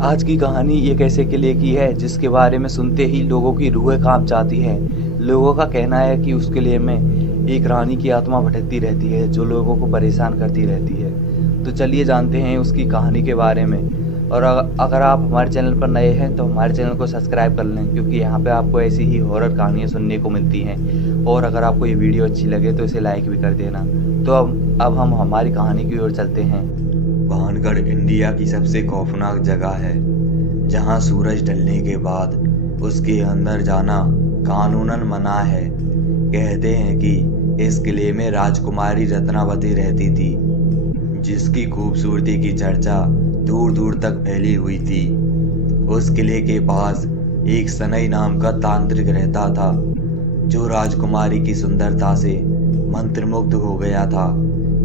आज की कहानी एक ऐसे किले की है जिसके बारे में सुनते ही लोगों की रूहें कांप जाती है। लोगों का कहना है कि उस किले में एक रानी की आत्मा भटकती रहती है जो लोगों को परेशान करती रहती है। तो चलिए जानते हैं उसकी कहानी के बारे में। और अगर आप हमारे चैनल पर नए हैं तो हमारे चैनल को सब्सक्राइब कर लें, क्योंकि यहाँ पे आपको ऐसी ही हॉरर कहानियाँ सुनने को मिलती हैं। और अगर आपको ये वीडियो अच्छी लगे तो इसे लाइक भी कर देना। तो अब हम हमारी कहानी की ओर चलते हैं। भानगढ़ इंडिया की सबसे खौफनाक जगह है, जहां सूरज ढलने के बाद उसके अंदर जाना कानूनन मना है। कहते हैं कि इस किले में राजकुमारी रत्नावती रहती थी, जिसकी खूबसूरती की चर्चा दूर दूर तक फैली हुई थी। उस किले के पास एक सनई नाम का तांत्रिक रहता था, जो राजकुमारी की सुंदरता से मंत्रमुग्ध हो गया था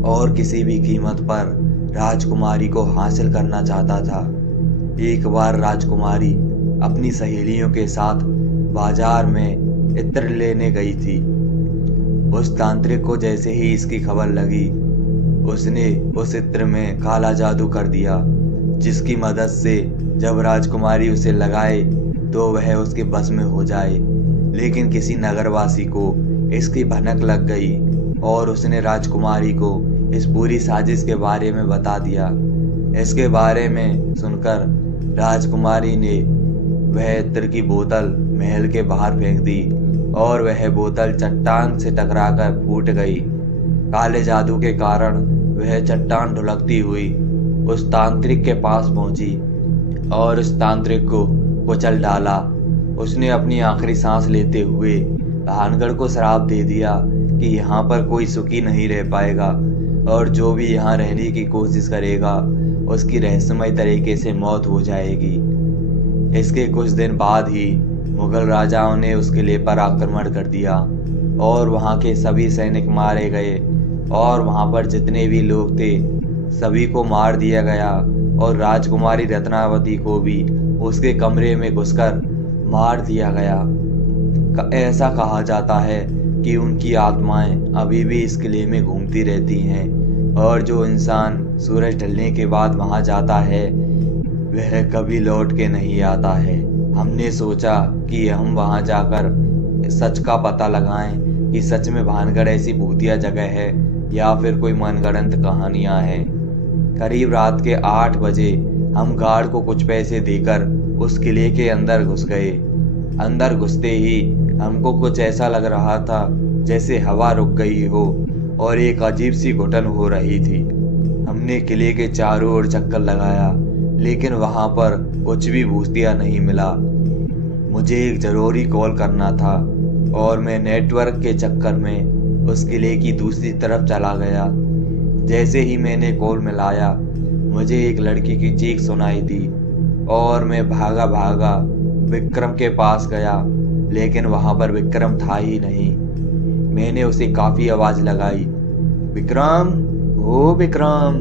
और किसी भी कीमत पर राजकुमारी को हासिल करना चाहता था। एक बार राजकुमारी अपनी सहेलियों के साथ बाजार में इत्र लेने गई थी। उस तांत्रिक को जैसे ही इसकी खबर लगी, उसने उस इत्र में काला जादू कर दिया, जिसकी मदद से जब राजकुमारी उसे लगाए तो वह उसके बस में हो जाए। लेकिन किसी नगरवासी को इसकी भनक लग गई और उसने राजकुमारी को इस पूरी साजिश के बारे में बता दिया। इसके बारे में सुनकर राजकुमारी ने वह इत्र की बोतल महल के बाहर फेंक दी और वह बोतल चट्टान से टकराकर फूट गई। काले जादू के कारण वह चट्टान ढुलकती हुई उस तांत्रिक के पास पहुंची और उस तांत्रिक को कुचल डाला। उसने अपनी आखिरी सांस लेते हुए भानगढ़ को श्राप दे दिया कि यहाँ पर कोई सुखी नहीं रह पाएगा और जो भी यहाँ रहने की कोशिश करेगा उसकी रहस्यमय तरीके से मौत हो जाएगी। इसके कुछ दिन बाद ही मुगल राजाओं ने उस किले पर आक्रमण कर दिया और वहाँ के सभी सैनिक मारे गए और वहाँ पर जितने भी लोग थे सभी को मार दिया गया और राजकुमारी रत्नावती को भी उसके कमरे में घुसकर मार दिया गया। ऐसा कहा जाता है कि उनकी आत्माएं अभी भी इस किले में घूमती रहती हैं और जो इंसान सूरज ढलने के बाद वहां जाता है वह कभी लौट के नहीं आता है। हमने सोचा कि हम वहां जाकर सच का पता लगाएं कि सच में भानगढ़ ऐसी भूतिया जगह है या फिर कोई मनगढ़ंत कहानियां हैं। करीब रात के 8 बजे हम गार्ड को कुछ पैसे देकर उस किले के अंदर घुस गए। अंदर घुसते ही हमको कुछ ऐसा लग रहा था जैसे हवा रुक गई हो और एक अजीब सी घुटन हो रही थी। हमने किले के चारों ओर चक्कर लगाया, लेकिन वहां पर कुछ भी भूतिया नहीं मिला। मुझे एक जरूरी कॉल करना था और मैं नेटवर्क के चक्कर में उस किले की दूसरी तरफ चला गया। जैसे ही मैंने कॉल मिलाया, मुझे एक लड़की की चीख सुनाई दी और मैं भागा भागा विक्रम के पास गया, लेकिन वहां पर विक्रम था ही नहीं। मैंने उसे काफी आवाज लगाई, विक्रम, ओ विक्रम,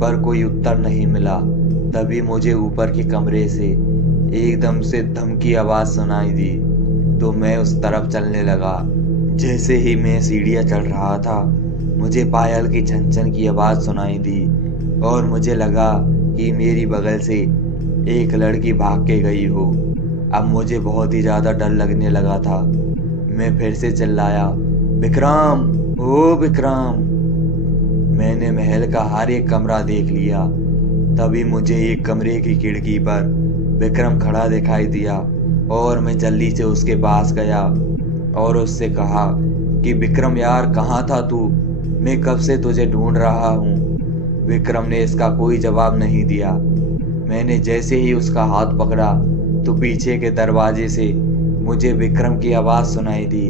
पर कोई उत्तर नहीं मिला। तभी मुझे ऊपर के कमरे से एकदम से धमकी आवाज सुनाई दी, तो मैं उस तरफ चलने लगा। जैसे ही मैं सीढ़ियां चढ़ रहा था, मुझे पायल की छन छन की आवाज सुनाई दी और मुझे लगा कि मेरी बगल से एक लड़की भाग के गई हो। अब मुझे बहुत ही ज्यादा डर लगने लगा था। मैं फिर से चिल्लाया, विक्रम, ओ विक्रम। मैंने महल का हर एक कमरा देख लिया। तभी मुझे एक कमरे की खिड़की पर विक्रम खड़ा दिखाई दिया और मैं जल्दी से उसके पास गया और उससे कहा कि विक्रम यार, कहाँ था तू? मैं कब से तुझे ढूंढ रहा हूँ। विक्रम ने इसका कोई जवाब नहीं दिया। मैंने जैसे ही उसका हाथ पकड़ा तो पीछे के दरवाजे से मुझे विक्रम की आवाज सुनाई दी।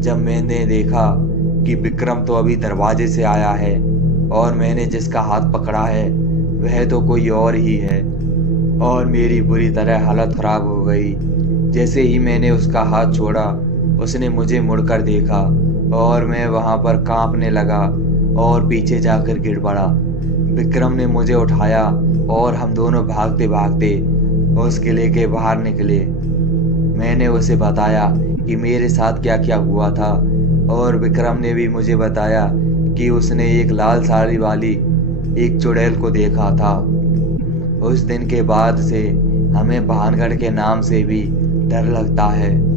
जब मैंने देखा कि विक्रम तो अभी दरवाजे से आया है और मैंने जिसका हाथ पकड़ा है वह तो कोई और ही है, और मेरी बुरी तरह हालत खराब हो गई। जैसे ही मैंने उसका हाथ छोड़ा, उसने मुझे मुड़कर देखा और मैं वहां पर कांपने लगा और पीछे जाकर गिर पड़ा। विक्रम ने मुझे उठाया और हम दोनों भागते भागते उस किले के बाहर निकले। मैंने उसे बताया कि मेरे साथ क्या क्या हुआ था और विक्रम ने भी मुझे बताया कि उसने एक लाल साड़ी वाली एक चुड़ैल को देखा था उस दिन के बाद से हमें भानगढ़ के नाम से भी डर लगता है।